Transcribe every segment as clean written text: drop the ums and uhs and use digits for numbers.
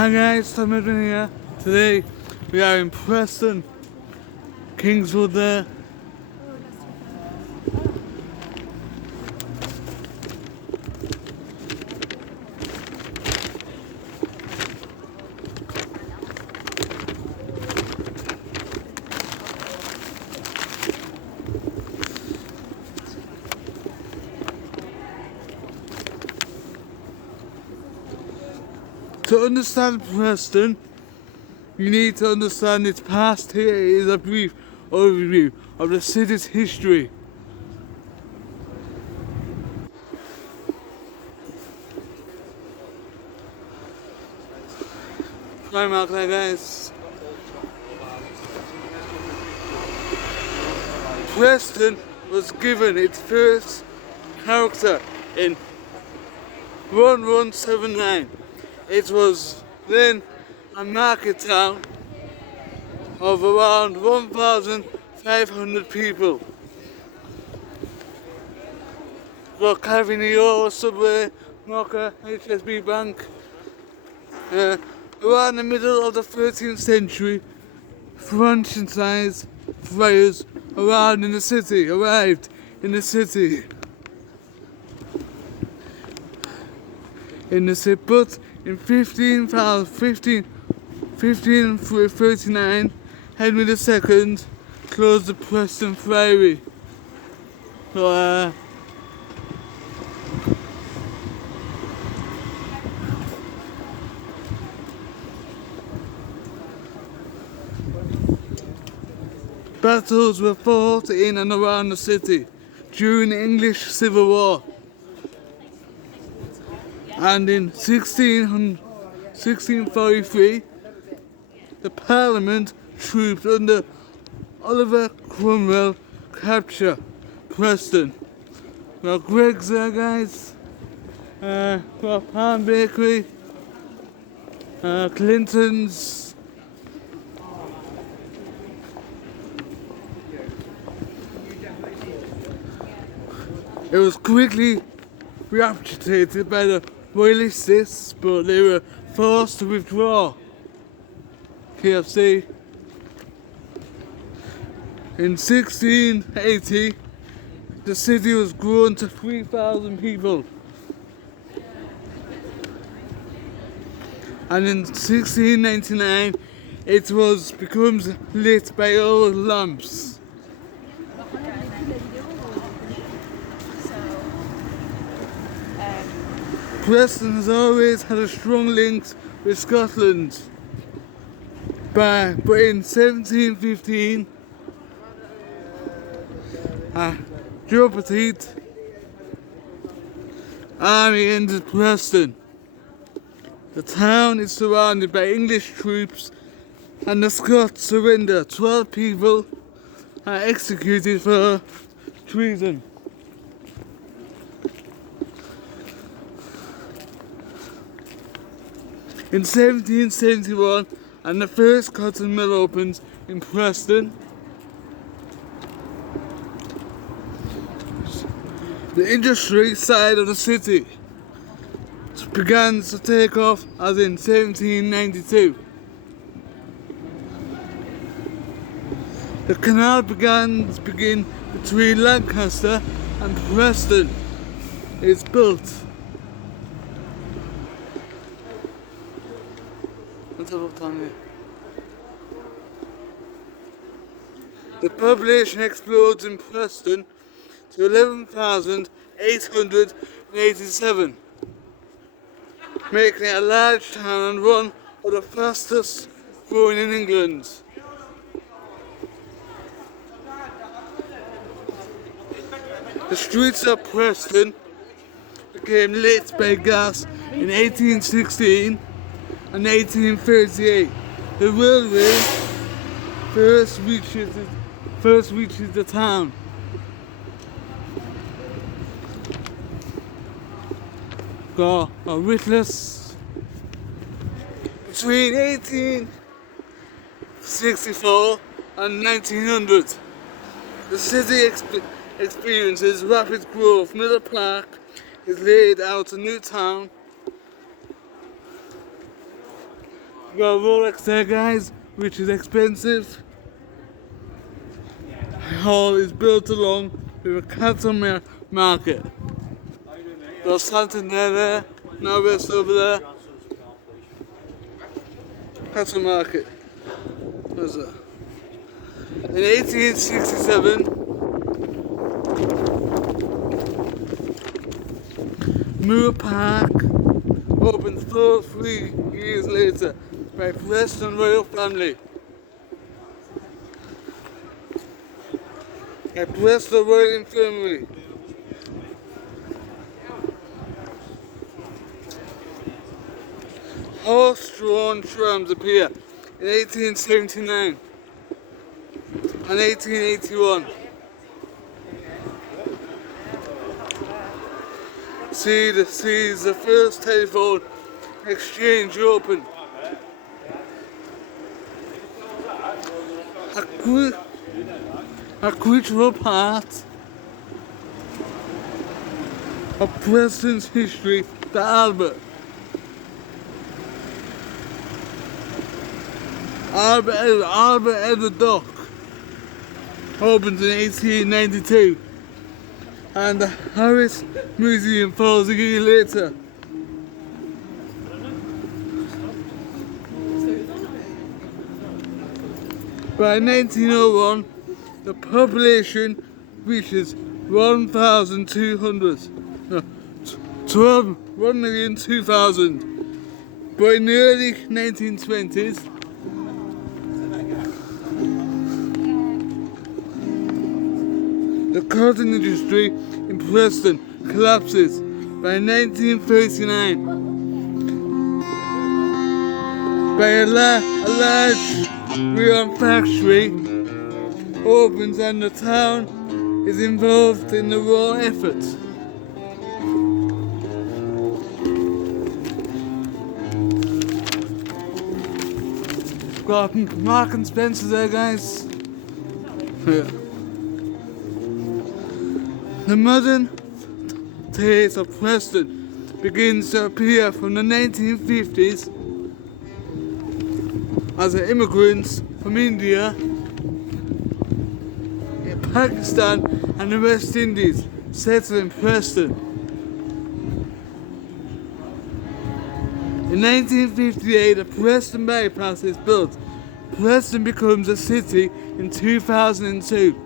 Hi guys, Tom Edwin here. Today we are in Preston, Kingswood there. To understand Preston, you need to understand its past. Here is a brief overview of the city's history. Hi Mark, there guys. Preston was given its first character in 1179. It was then a market town of around 1,500 people. Got Carvinio, Subway, Mocha, HSB Bank. Around the middle of the 13th century, Franciscan friars arrived in the city. But in 1539, Henry II closed the Preston Friary. Battles were fought in and around the city during the English Civil War. And in 1643, the Parliament troops under Oliver Cromwell capture Preston. Got Greg's there guys, got Palm Bakery, Clinton's. It was quickly recaptured by the Royalists, but they were forced to withdraw. KFC. In 1680, the city was grown to 3,000 people. And in 1699, it becomes lit by old lamps. Preston has always had a strong link with Scotland, but in 1715, Joe army entered Preston. The town is surrounded by English troops, and the Scots surrender. 12 people are executed for treason. In 1771, and the first cotton mill opens in Preston. The industry side of the city began to take off as in 1792. The canal begin between Lancaster and Preston. It's built. The population explodes in Preston to 11,887, making it a large town and one of the fastest growing in England. The streets of Preston became lit by gas in 1816 and 1838. The railway first reaches the town. Got a witness between 1864 and 1900. The city experiences rapid growth. Miller Park is laid out a new town You got a Rolex there, guys, which is expensive. The hall is built along with a cattle market. Got Santander there, now rest over there. Cattle market. What's that? In 1867, Moore Park opened 3 years later by Preston royal family. By Preston Royal Infirmary. Horse-drawn trams appear in 1879 and 1881. Sees the first telephone exchange open. A critical part of Preston's history, the Albert Edward Dock opened in 1892, and the Harris Museum follows a year later. By 1901, the population reaches 1,200,000. But in the early 1920s, the cotton industry in Preston collapses. By 1939, by a large rayon factory opens and the town is involved in the war effort. Got Mark and Spencer there, guys. Yeah. The modern taste of Preston begins to appear from the 1950s as immigrants from India, Pakistan and the West Indies settle in Preston. In 1958, the Preston bypass is built. Preston becomes a city in 2002.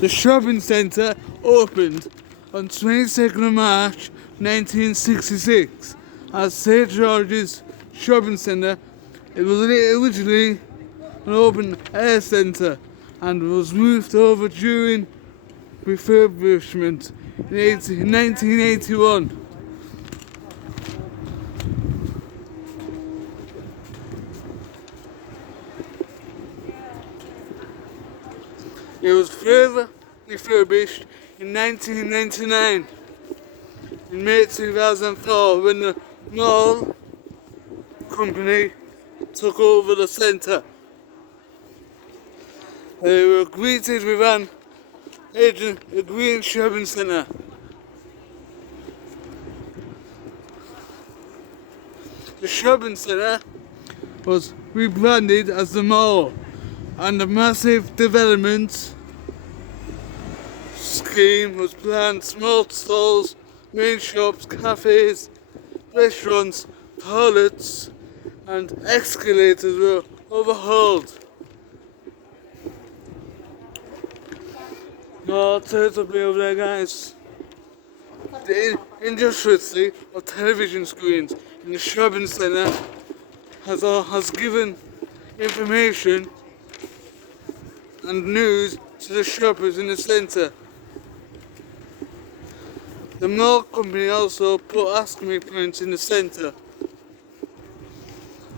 The shopping centre opened on 22nd of March 1966 as St George's Shopping Centre. It was originally an open air centre and was moved over during refurbishment in 1981. It was further refurbished in 1999. In May 2004, when the mall company took over the centre, they were greeted with a green shopping centre. The shopping centre was rebranded as the mall, and the massive development scheme was planned. Small stalls, main shops, cafes, restaurants, toilets and escalators were overhauled. Oh, terribly over there, guys. The industry of television screens in the shopping centre has given information and news to the shoppers in the centre. The mall company also put Ask Me points in the centre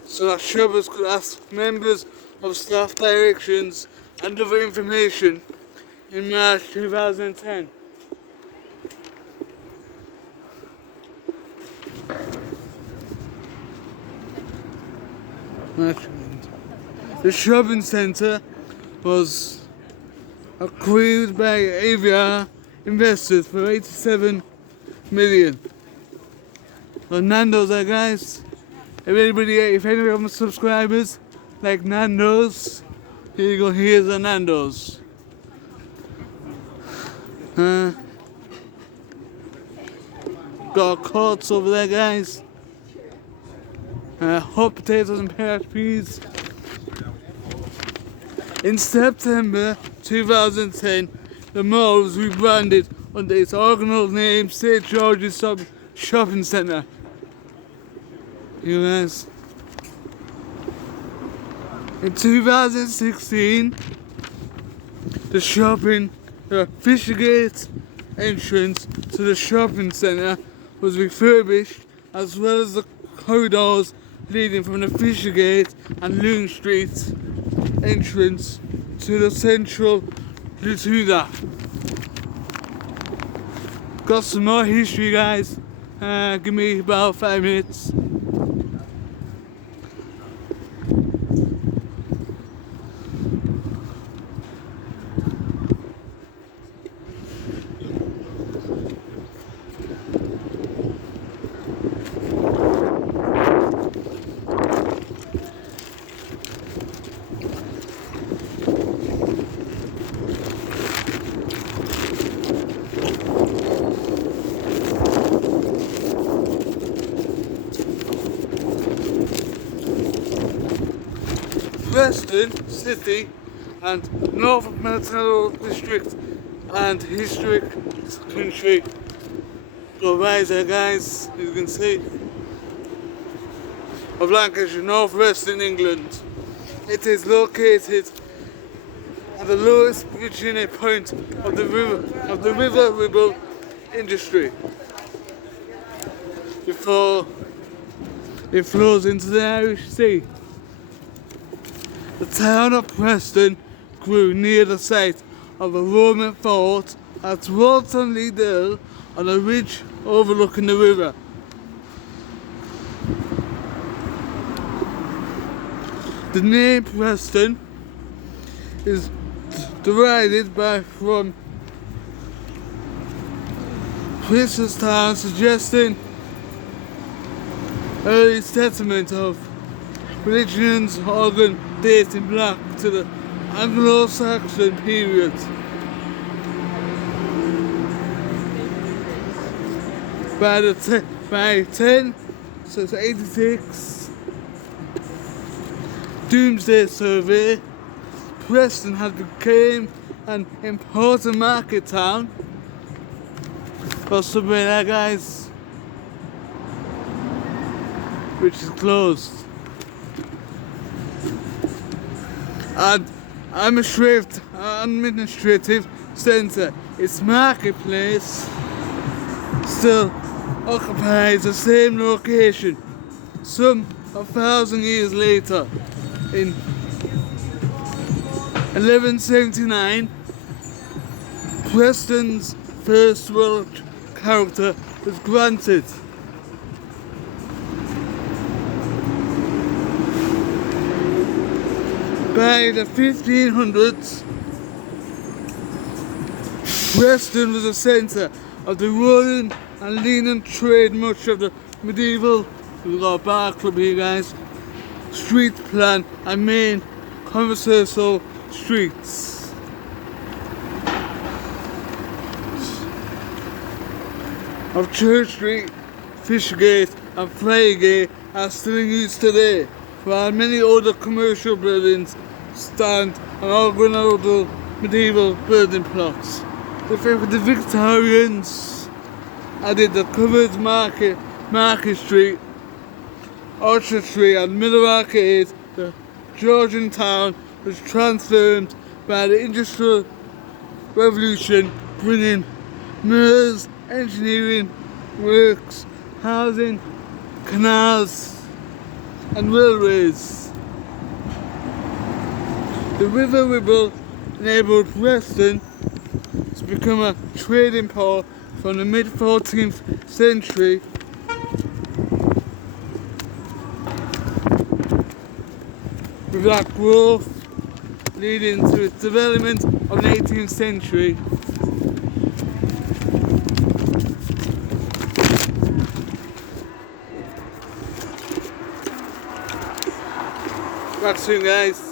so that shoppers could ask members of staff directions and other information. In March 2010. The shopping centre was acquired by AVR investors for 87 million. So Nando's there, guys. If any of my subscribers like Nando's, here you go, here's the Nando's. Got courts over there, guys. Hot potatoes and pear peas. In September 2010, the mall was rebranded under its original name, St. George's Shopping Centre. You guys. In 2016, the Fishergate entrance to the shopping centre was refurbished, as well as the corridors leading from the Fishergate and Loon Street entrance to the central Lutuda. Got some more history, guys. Give me about 5 minutes. Preston City and North Metropolitan District and Historic Country go right there, guys, as you can see, of Lancashire, North Western England. It is located at the lowest originating point of the River Ribble industry before it flows into the Irish Sea. The town of Preston grew near the site of a Roman fort at Walton Hill on a ridge overlooking the river. The name Preston is derived from Preston's town, suggesting early settlement of religion's organ dating back to the Anglo-Saxon period. By 1086 Doomsday Survey, Preston had become an important market town for somewhere there, guys, which is closed. And administrative centre, its marketplace still occupies the same location some 1,000 years later. In 1179, Preston's first royal character was granted. By the 1500s, Preston was a centre of the rolling and leaning trade. Much of the medieval, we've got a bar club here, guys, street plan and main conversational streets. Of Church Street, Fishergate and Flygate are still in use today, while many other commercial buildings stand on original medieval building plots. The Victorians added the covered Market Street, Orchard Street and Miller Arcade. The Georgian town was transformed by the Industrial Revolution, bringing mills, engineering works, housing, canals and railways. The River Ribble enabled Preston to become a trading port from the mid-14th century with that growth leading to its development of the 18th century. That's soon, guys.